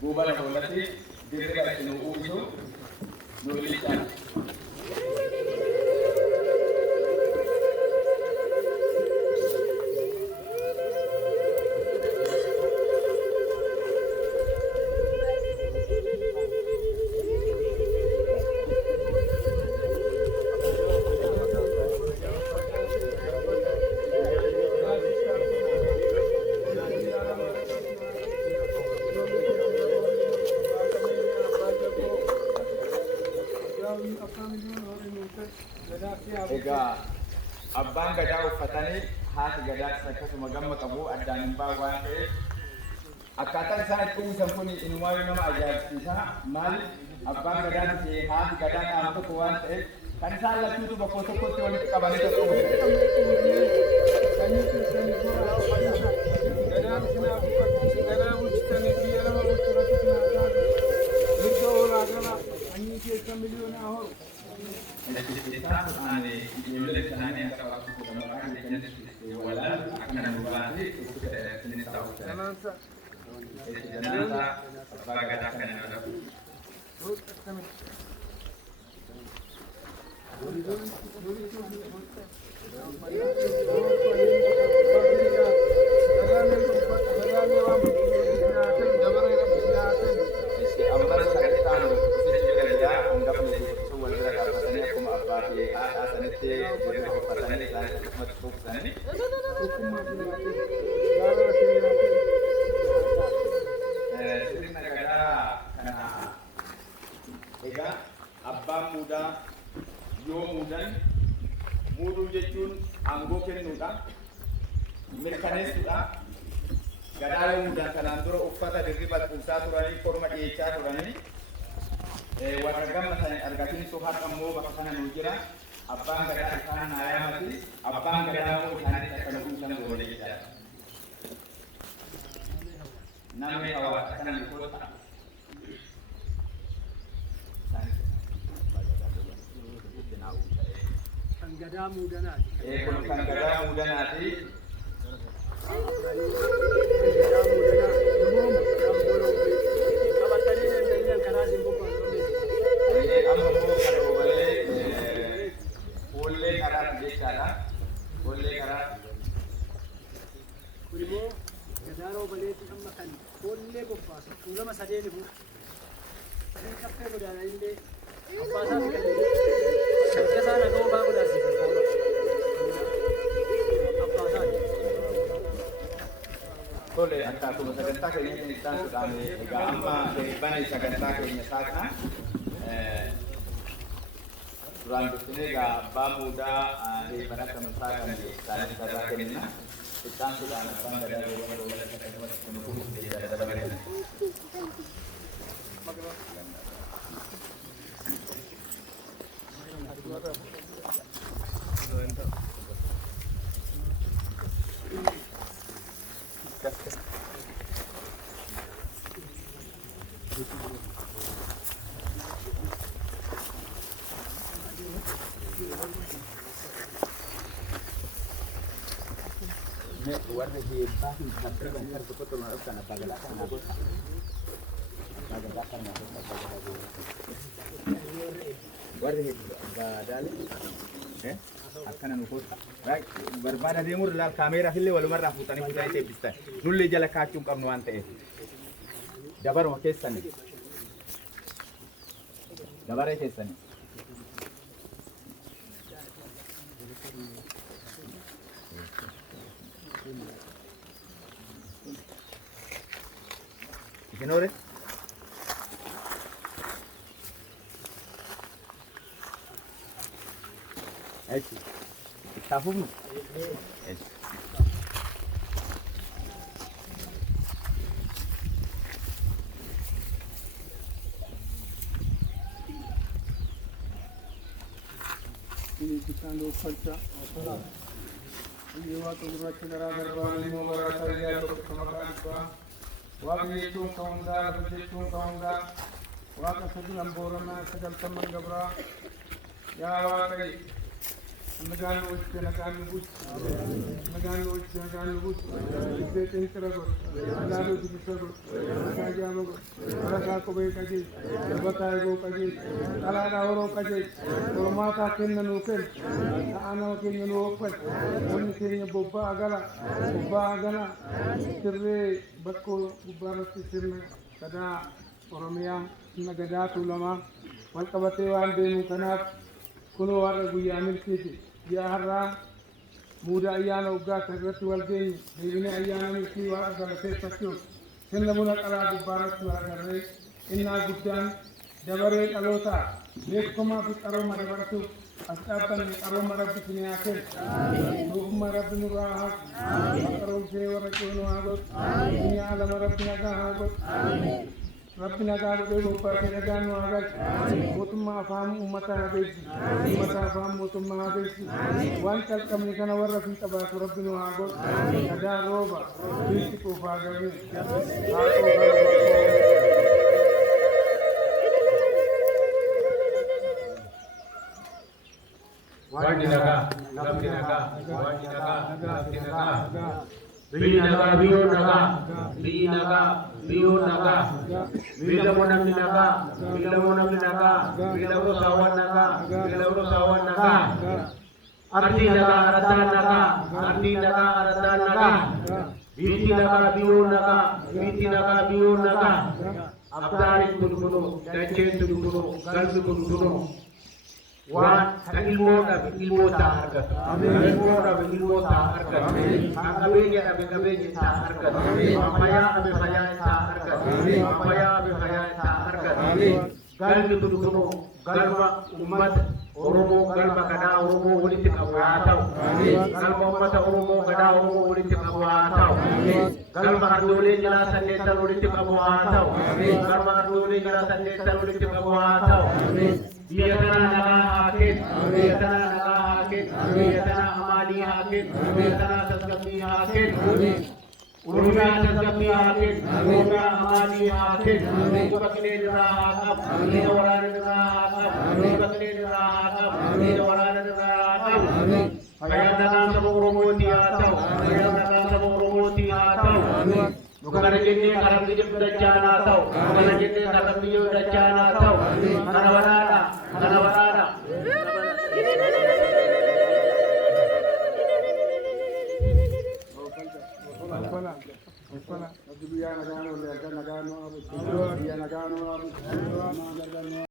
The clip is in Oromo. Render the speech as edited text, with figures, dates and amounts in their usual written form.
Buban ako lati, dito ka sinuuso, nulitan. Egaa abbaan gadaa uffatanii haati gadaas akkasuma gamma qabu addaan hin bahu waan ta'eef akkaataan isaan itti uwwisan kun inumaayyuu nama ajaa'ibsiisa. Maaliif abbaan gadaa ta'e haati gadaa qaama tokko waan ta'eef kan isaan lachuutu bakka tokkotti walitti qabanii tokko egaa abbaan muudaa yoo muudan muuduu jechuun aangoo kennuudha, mirkaneessuudha. Gadaa yoo muudan kanaan dura uffata dirriba kuusaa turanii korma dhiyeessaa turanii warra gamma sana argatinsu har'a immoo bakka kana nu jira. Abbaan gadaa isaan naayamati, abbaan gadaa immoo isaanitti akka nu kuusan goone jechaadha. Namni hawaasa kana ni godha. Kan gadaa muudanaati. Kun kan gadaa muudanaati. Amma immoo kan obalee fuullee karaa jechaadha. Fuullee karaa. Kun immoo gadaa oobaleetti amma kan fuullee qophaasa. Fuulama sadeen ifu. Kan kaffee godaanaa illee abbaa isaati kan shakkasaan akka obaa godaasisa. Abbaa isaati. Tole akkaatuma sagantaa keenya kan isaan sudhaan egaa amma bani sagantaa keenya saaqna. Duraan dursinee egaa abbaa muudaa reeffana kan saaqan isaanii sarara kennina. Isaan sudhaan abbaan gadaa yeroo walakka akkasumas kun kunuunsa dabalatan. Warna hebat tapi banyak betul melakukan apa gerakan aku warna badal akan nukut baik berbada demur lal kamera hille walu marra futani futai te bista nulle jala kacung kam nuante dabar mo kesani dabar e kesani Ignore. Ecco. Está fumo. Ecco. Ini kita lu kerja. Ini waktu berarti gara-gara baru mau berasa dia tu sama kan. Waktu itu kaunda, begitu kaunda. Waktu sedang borona sedang teman gabra. Ya waktu nagaan wajjin nagaan lubus nagaan wajjin nagaan lubus iddoo xinkira godhu ilaaluu bilisa godhu barakaa jaama godhu barakaa qubee qajeel darbataa eegoo qajeel dhalaadhaa horoo qajeel hormaataa kenna nuu kenna ta'aa nama keenya nuu hoffal namni keenya bobba'aa gala sirree bakkoo gubbaarratti sirna gadaa oromiyaa sirna gadaa tuulamaa wal qabatee waan deemu kanaaf kunoo warra guyyaa milkiiti guyyaa har'aa muuda ayyaana waggaa irratti wal geenye deebinee ayyaana milkii waaqa galateeffachuuf sirna buna qalaa gubbaarratti wal agarree innaa guddaan dabaree dhalootaa beekamaa fi qarooma dabarsuuf as dhaabbanne qarooma rabbi sinii haa kennu nuufuma rabbi nurraa haa qaroomsee warra ceenuu haa godhu duniyaa alama rabbi nagaa haa godhu rabbi nagaa godhee bobbaatee nagaan nu haa galchu mootummaa afaan uummataa haa beeksisu uummataa afaan mootummaa haa beeksisu waan calqabne kana warra fi qabaatu rabbi nu haa godhu nagaa rooba biitti quufaa gabee Wajinaga, Binaga, Bionaga, Bilamonamnaga, Bilamonamnaga, Artinaga, Aratanaga, Bitinaga, Bionaga, Abdari Kuduno, Dache Kuduno, Galsu Kuduno. Wan ilmu tak harkat, ilmu tak harkat, akabeja tak harkat, maya tak harkat, tak harkat. Galbi tuduno, galba umat Oromo, galba kada Oromo politik awatau, galba umat Oromo kada Oromo politik awatau, galba ardole jelasan desa politik awatau, galba ardole jelasan desa politik awatau. Biasana naga hakim, biasana amali hakim, biasana sasgami hakim, urga sasgami hakim, urga amali hakim, bakne rahakam, orang rahakam, bakne rahakam, orang rahakam. Ayat dalam sebuah rumoti atau, bukan jenis karam dijep dajjana atau, bukan jenis karam dijep dajjana atau, karena